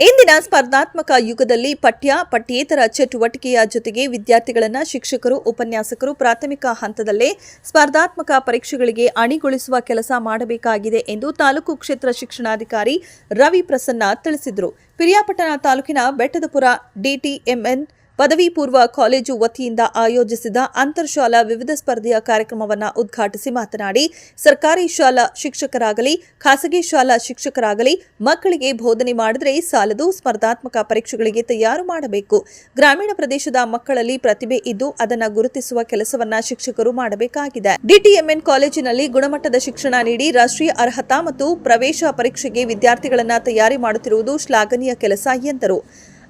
ಇಂದಿನ ಸ್ಪರ್ಧಾತ್ಮಕ ಯುಗದಲ್ಲಿ ಪಠ್ಯೇತರ ಚಟುವಟಿಕೆಯ ಜೊತೆಗೆ ವಿದ್ಯಾರ್ಥಿಗಳನ್ನು ಶಿಕ್ಷಕರು, ಉಪನ್ಯಾಸಕರು ಪ್ರಾಥಮಿಕ ಹಂತದಲ್ಲೇ ಸ್ಪರ್ಧಾತ್ಮಕ ಪರೀಕ್ಷೆಗಳಿಗೆ ಅಣಿಗೊಳಿಸುವ ಕೆಲಸ ಮಾಡಬೇಕಾಗಿದೆ ಎಂದು ತಾಲೂಕು ಕ್ಷೇತ್ರ ಶಿಕ್ಷಣಾಧಿಕಾರಿ ರವಿ ಪ್ರಸನ್ನ ತಿಳಿಸಿದರು. ಪಿರಿಯಾಪಟ್ಟಣ ತಾಲೂಕಿನ ಬೆಟ್ಟದಪುರ ಡಿಟಿಎಂಎನ್ ಪದವಿ ಪೂರ್ವ ಕಾಲೇಜು ವತಿಯಿಂದ ಆಯೋಜಿಸಿದ ಅಂತರ್ಶಾಲಾ ವಿವಿಧ ಸ್ಪರ್ಧೆಯ ಕಾರ್ಯಕ್ರಮವನ್ನು ಉದ್ಘಾಟಿಸಿ ಮಾತನಾಡಿ, ಸರ್ಕಾರಿ ಶಾಲಾ ಶಿಕ್ಷಕರಾಗಲಿ ಖಾಸಗಿ ಶಾಲಾ ಶಿಕ್ಷಕರಾಗಲಿ ಮಕ್ಕಳಿಗೆ ಬೋಧನೆ ಮಾಡಿದರೆ ಸಾಲದು, ಸ್ಪರ್ಧಾತ್ಮಕ ಪರೀಕ್ಷೆಗಳಿಗೆ ತಯಾರು ಮಾಡಬೇಕು. ಗ್ರಾಮೀಣ ಪ್ರದೇಶದ ಮಕ್ಕಳಲ್ಲಿ ಪ್ರತಿಭೆ ಇದ್ದು ಅದನ್ನು ಗುರುತಿಸುವ ಕೆಲಸವನ್ನ ಶಿಕ್ಷಕರು ಮಾಡಬೇಕಾಗಿದೆ. ಡಿಟಿಎಂಎನ್ ಕಾಲೇಜಿನಲ್ಲಿ ಗುಣಮಟ್ಟದ ಶಿಕ್ಷಣ ನೀಡಿ ರಾಷ್ಟ್ರೀಯ ಅರ್ಹತಾ ಮತ್ತು ಪ್ರವೇಶ ಪರೀಕ್ಷೆಗೆ ವಿದ್ಯಾರ್ಥಿಗಳನ್ನು ತಯಾರಿ ಮಾಡುತ್ತಿರುವುದು ಶ್ಲಾಘನೀಯ ಕೆಲಸ ಎಂದರು.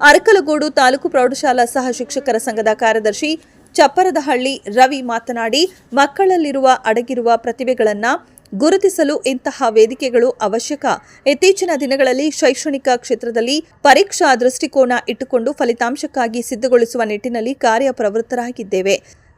ಅರಕಲಗೂಡು ತಾಲೂಕು ಪ್ರೌಢಶಾಲಾ ಸಹ ಶಿಕ್ಷಕರ ಸಂಘದ ಕಾರ್ಯದರ್ಶಿ ಚಪ್ಪರದಹಳ್ಳಿ ರವಿ ಮಾತನಾಡಿ, ಮಕ್ಕಳಲ್ಲಿರುವ ಅಡಗಿರುವ ಪ್ರತಿಭೆಗಳನ್ನು ಗುರುತಿಸಲು ಇಂತಹ ವೇದಿಕೆಗಳು ಅವಶ್ಯಕ. ಇತ್ತೀಚಿನ ದಿನಗಳಲ್ಲಿ ಶೈಕ್ಷಣಿಕ ಕ್ಷೇತ್ರದಲ್ಲಿ ಪರೀಕ್ಷಾ ದೃಷ್ಟಿಕೋನ ಇಟ್ಟುಕೊಂಡು ಫಲಿತಾಂಶಕ್ಕಾಗಿ ಸಿದ್ಧಗೊಳಿಸುವ ನಿಟ್ಟಿನಲ್ಲಿ ಕಾರ್ಯಪ್ರವೃತ್ತರಾಗಿದ್ದೇವೆ.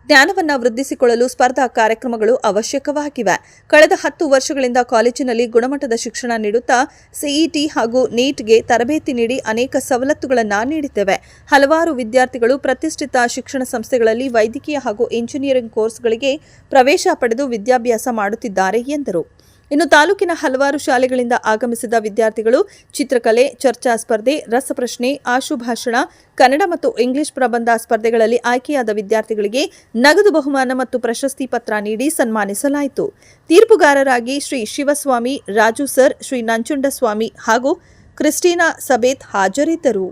ಜ್ಞಾನವನ್ನು ವೃದ್ಧಿಸಿಕೊಳ್ಳಲು ಸ್ಪರ್ಧಾ ಕಾರ್ಯಕ್ರಮಗಳು ಅವಶ್ಯಕವಾಗಿವೆ. ಕಳೆದ 10 ವರ್ಷಗಳಿಂದ ಕಾಲೇಜಿನಲ್ಲಿ ಗುಣಮಟ್ಟದ ಶಿಕ್ಷಣ ನೀಡುತ್ತಾ ಸಿಇಟಿ ಹಾಗೂ ನೀಟ್ಗೆ ತರಬೇತಿ ನೀಡಿ ಅನೇಕ ಸವಲತ್ತುಗಳನ್ನು ನೀಡಿದ್ದೇವೆ. ಹಲವಾರು ವಿದ್ಯಾರ್ಥಿಗಳು ಪ್ರತಿಷ್ಠಿತ ಶಿಕ್ಷಣ ಸಂಸ್ಥೆಗಳಲ್ಲಿ ವೈದ್ಯಕೀಯ ಹಾಗೂ ಇಂಜಿನಿಯರಿಂಗ್ ಕೋರ್ಸ್ಗಳಿಗೆ ಪ್ರವೇಶ ಪಡೆದು ವಿದ್ಯಾಭ್ಯಾಸ ಮಾಡುತ್ತಿದ್ದಾರೆ ಎಂದರು. ಇನ್ನು ತಾಲೂಕಿನ ಹಲವಾರು ಶಾಲೆಗಳಿಂದ ಆಗಮಿಸಿದ ವಿದ್ಯಾರ್ಥಿಗಳು ಚಿತ್ರಕಲೆ, ಚರ್ಚಾ ಸ್ಪರ್ಧೆ, ರಸಪ್ರಶ್ನೆ, ಆಶುಭಾಷಣ, ಕನ್ನಡ ಮತ್ತು ಇಂಗ್ಲಿಷ್ ಪ್ರಬಂಧ ಸ್ಪರ್ಧೆಗಳಲ್ಲಿ ಆಯ್ಕೆಯಾದ ವಿದ್ಯಾರ್ಥಿಗಳಿಗೆ ನಗದು ಬಹುಮಾನ ಮತ್ತು ಪ್ರಶಸ್ತಿ ಪತ್ರ ನೀಡಿ ಸನ್ಮಾನಿಸಲಾಯಿತು. ತೀರ್ಪುಗಾರರಾಗಿ ಶ್ರೀ ಶಿವಸ್ವಾಮಿ, ರಾಜು ಸರ್, ಶ್ರೀ ನಂಜುಂಡಸ್ವಾಮಿ ಹಾಗೂ ಕ್ರಿಸ್ಟಿನಾ ಸಬೇತ್ ಹಾಜರಿದ್ದರು.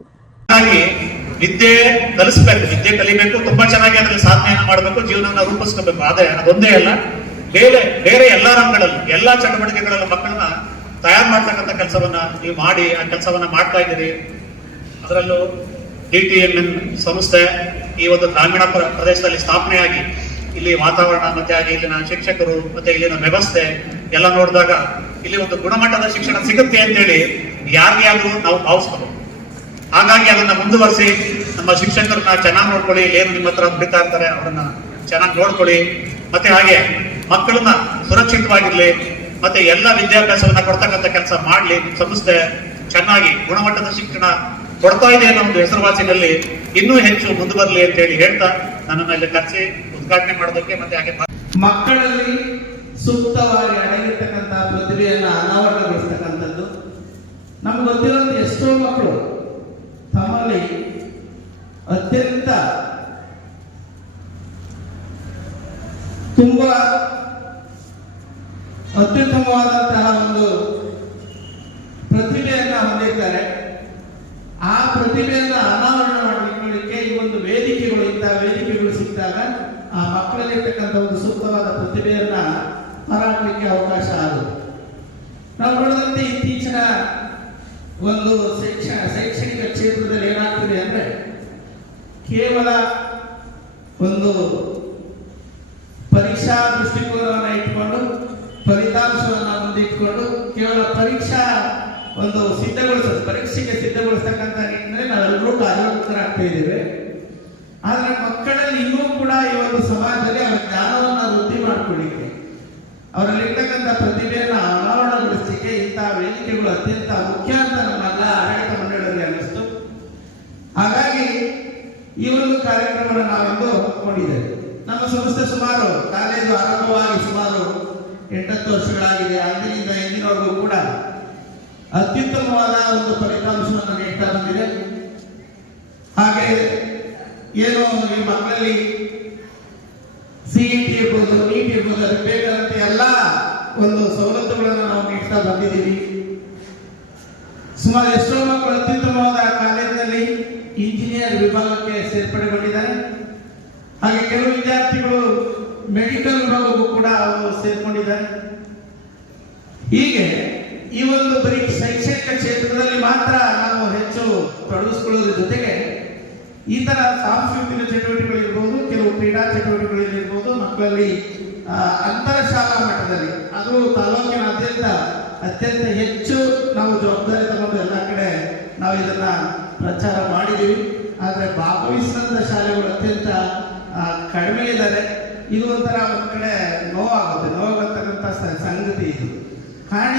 ವಿದ್ಯೆ ಕಲಿಸಬೇಕು, ವಿದ್ಯೆ ಕಲಿಬೇಕು, ತುಂಬಾ ಚೆನ್ನಾಗಿ ಅದರಲ್ಲಿ ಸಾಧನೆಯನ್ನು ಮಾಡಬೇಕು, ಜೀವನವನ್ನು ರೂಪಿಸ್ಕೋಬೇಕು. ಆದರೆ ಅದೊಂದೇ ಅಲ್ಲ, ಬೇರೆ ಎಲ್ಲಾ ರಂಗಗಳಲ್ಲಿ, ಎಲ್ಲಾ ಚಟುವಟಿಕೆಗಳಲ್ಲೂ ಮಕ್ಕಳನ್ನ ತಯಾರು ಮಾಡ್ತಕ್ಕಂಥ ಕೆಲಸವನ್ನ ನೀವು ಮಾಡಿ ಆ ಕೆಲಸವನ್ನ ಮಾಡ್ತಾ ಇದ್ದೀರಿ. ಅದರಲ್ಲೂ ಡಿಟಿಎಂಎನ್ ಸಂಸ್ಥೆ ಈ ಒಂದು ಗ್ರಾಮೀಣ ಪ್ರದೇಶದಲ್ಲಿ ಸ್ಥಾಪನೆಯಾಗಿ ಇಲ್ಲಿ ವಾತಾವರಣ ಮತ್ತೆ ಹಾಗೆ ಇಲ್ಲಿನ ಶಿಕ್ಷಕರು ಮತ್ತೆ ಇಲ್ಲಿನ ವ್ಯವಸ್ಥೆ ಎಲ್ಲ ನೋಡಿದಾಗ ಇಲ್ಲಿ ಒಂದು ಗುಣಮಟ್ಟದ ಶಿಕ್ಷಣ ಸಿಗುತ್ತೆ ಅಂತೇಳಿ ಯಾರಿಗಾದ್ರೂ ನಾವು ಭಾವಿಸ್ಕೋಬಹುದು. ಹಾಗಾಗಿ ಅದನ್ನ ಮುಂದುವರಿಸಿ ನಮ್ಮ ಶಿಕ್ಷಕರನ್ನ ಚೆನ್ನಾಗಿ ನೋಡ್ಕೊಳ್ಳಿ, ಏನು ನಿಮ್ಮ ಹತ್ರ ಬಿಡ್ತಾ ಇರ್ತಾರೆ ಅವರನ್ನ ಚೆನ್ನಾಗಿ ನೋಡ್ಕೊಳ್ಳಿ, ಮತ್ತೆ ಹಾಗೆ ಮಕ್ಕಳನ್ನ ಸುರಕ್ಷಿತವಾಗಿರ್ಲಿ, ಮತ್ತೆ ಎಲ್ಲ ವಿದ್ಯಾಭ್ಯಾಸವನ್ನ ಕೊಡ್ತಕ್ಕಂಥ ಕೆಲಸ ಮಾಡ್ಲಿ. ಸಂಸ್ಥೆ ಚೆನ್ನಾಗಿ ಗುಣಮಟ್ಟದ ಶಿಕ್ಷಣ ಕೊಡ್ತಾ ಇದೆ ಅನ್ನೋ ಒಂದು ಹೆಸರುವಾಸಿನಲ್ಲಿ ಇನ್ನೂ ಹೆಚ್ಚು ಮುಂದುವರಲಿ ಅಂತ ಹೇಳಿ ಹೇಳ್ತಾ ನನ್ನನ್ನು ಇಲ್ಲಿ ಕರೆಸಿ ಉದ್ಘಾಟನೆ ಮಾಡೋದಕ್ಕೆ ಮತ್ತೆ ಹಾಗೆ ಮಕ್ಕಳಲ್ಲಿ ಸೂಕ್ತವಾಗಿ ಅಡಗಿರ್ತಕ್ಕಂಥ ಪ್ರತಿಭೆಯನ್ನ ಅನಾವರಣಗೊಳಿಸ್ತಕ್ಕಂಥದ್ದು. ನಮ್ಗೆ ಗೊತ್ತಿರೋದು ಎಷ್ಟೋ ಮಕ್ಕಳು ತಮ್ಮಲ್ಲಿ ಅತ್ಯಂತ ತುಂಬಾ ಅತ್ಯುತ್ತಮವಾದಂತಹ ಒಂದು ಪ್ರತಿಭೆಯನ್ನ ಹೊಂದಿರ್ತಾರೆ. ಆ ಪ್ರತಿಭೆಯನ್ನ ಅನಾವರಣ ಮಾಡಿಕೊಳ್ಳಲಿಕ್ಕೆ ಈ ಒಂದು ವೇದಿಕೆಗಳು, ಇಂತಹ ವೇದಿಕೆಗಳು ಸಿಕ್ಕಿದಾಗ ಆ ಮಕ್ಕಳಲ್ಲಿರ್ತಕ್ಕಂಥ ಒಂದು ಸೂಕ್ತವಾದ ಪ್ರತಿಭೆಯನ್ನ ಹೊರಹಾಕಲಿಕ್ಕೆ ಅವಕಾಶ ಆಗುತ್ತೆ. ನಾವು ನೋಡಿದಂತೆ ಇತ್ತೀಚಿನ ಒಂದು ಶೈಕ್ಷಣಿಕ ಕ್ಷೇತ್ರದಲ್ಲಿ ಏನಾಗ್ತಿದೆ ಅಂದ್ರೆ, ಕೇವಲ ಒಂದು ಪರೀಕ್ಷಾ ದೃಷ್ಟಿಕೋನವನ್ನು ಇಟ್ಕೊಂಡು ಫಲಿತಾಂಶವನ್ನು ಮುಂದಿಟ್ಕೊಂಡು ಕೇವಲ ಪರೀಕ್ಷಾ ಒಂದು ಪರೀಕ್ಷೆಗೆ ಸಿದ್ಧಗೊಳಿಸ್ತಕ್ಕಂಥ ನಿಟ್ಟಿನಲ್ಲಿ ನಾವೆಲ್ಲರೂ ಕಾರ್ಯೋನ್ಮುಖರಾಗ್ತಾ ಇದ್ದೇವೆ. ಆದ್ರೆ ಮಕ್ಕಳಲ್ಲಿ ಇನ್ನೂ ಕೂಡ ಈ ಒಂದು ಸಮಾಜದಲ್ಲಿ ಅವರ ಜ್ಞಾನವನ್ನು ವೃದ್ಧಿ ಮಾಡಿಕೊಳ್ಳಿಕ್ಕೆ, ಅವರಲ್ಲಿರ್ತಕ್ಕಂಥ ಪ್ರತಿಭೆಯನ್ನು ಅನಾವರಣಗೊಳಿಸಲಿಕ್ಕೆ ಇಂತಹ ವೇದಿಕೆಗಳು ಅತ್ಯಂತ ಮುಖ್ಯ ಅಂತ ನಮ್ಮೆಲ್ಲ ಆಡಳಿತ ಮಂಡಳಿಯಲ್ಲಿ ಅನ್ನಿಸ್ತು. ಹಾಗಾಗಿ ಈ ಒಂದು ಕಾರ್ಯಕ್ರಮವನ್ನು ನಾವೆಂದು ಹಮ್ಮಿಕೊಂಡಿದ್ದೇವೆ. ನಮ್ಮ ಸಂಸ್ಥೆ ಸುಮಾರು ಕಾಲೇಜು ಆರಂಭವಾಗಿ ಸುಮಾರು 8 ವರ್ಷಗಳಾಗಿದೆ. ಅಂದಿನಿಂದ ಇಂದಿನವರೆಗೂ ಕೂಡ ಅತ್ಯುತ್ತಮವಾದ ಒಂದು ಫಲಿತಾಂಶವನ್ನು ನೀಡ್ತಾ ಬಂದಿದೆ. ಹಾಗೆ ಏನು ಈ ಮಕ್ಕಳಲ್ಲಿ ಸಿಇಟಿ ಇರ್ಬೋದು, ನೀಟ್ ಇರ್ಬೋದು, ಅದಕ್ಕೆ ಬೇಕಾದಂತೆ ಎಲ್ಲ ಒಂದು ಸವಲತ್ತುಗಳನ್ನು ನಾವು ನೀಡ್ತಾ ಬಂದಿದ್ದೀವಿ. ಸುಮಾರು ಎಷ್ಟೋ ಮಕ್ಕಳು ಅತ್ಯುತ್ತಮವಾದ ಕಾಲೇಜಿನಲ್ಲಿ ಇಂಜಿನಿಯರ್ ವಿಭಾಗಕ್ಕೆ ಸೇರ್ಪಡೆಗೊಂಡಿದ್ದಾರೆ. ಹಾಗೆ ಕೆಲವು ವಿದ್ಯಾರ್ಥಿಗಳು ಮೆಡಿಕಲ್ ವಿಭಾಗಕ್ಕೂ ಕೂಡ ಅವರು ಸೇರ್ಕೊಂಡಿದ್ದಾರೆ. ಹೀಗೆ ಈ ಒಂದು ಬರೀ ಶೈಕ್ಷಣಿಕ ಕ್ಷೇತ್ರದಲ್ಲಿ ಮಾತ್ರ ನಾವು ಹೆಚ್ಚು ತೊಡಗಿಸಿಕೊಳ್ಳೋದ್ರ ಜೊತೆಗೆ ಈ ತರ ಸಾಂಸ್ಕೃತಿಕ ಚಟುವಟಿಕೆಗಳಿರ್ಬೋದು, ಕೆಲವು ಕ್ರೀಡಾ ಚಟುವಟಿಕೆಗಳಿರ್ಬೋದು, ಮಕ್ಕಳಲ್ಲಿ ಅಂತರ ಶಾಲಾ ಮಟ್ಟದಲ್ಲಿ ಅದು ತಾಲೂಕಿನಾದ್ಯಂತ ಅತ್ಯಂತ ಹೆಚ್ಚು ನಾವು ಜವಾಬ್ದಾರಿ ತಗೊಂಡು ಎಲ್ಲ ಕಡೆ ನಾವು ಇದನ್ನ ಪ್ರಚಾರ ಮಾಡಿದ್ದೀವಿ. ಆದ್ರೆ ಭಾಗವಹಿಸಿದಂತ ಶಾಲೆಗಳು ಅತ್ಯಂತ ಕಡಿಮೆ ಇದ್ದಾರೆ. ಇದು ಒಂಥರ ಒಂದ್ ಕಡೆ ನೋವಾಗುತ್ತೆ, ನೋವಾಗತಕ್ಕಂಥ ಸಂಗತಿ ಇದು.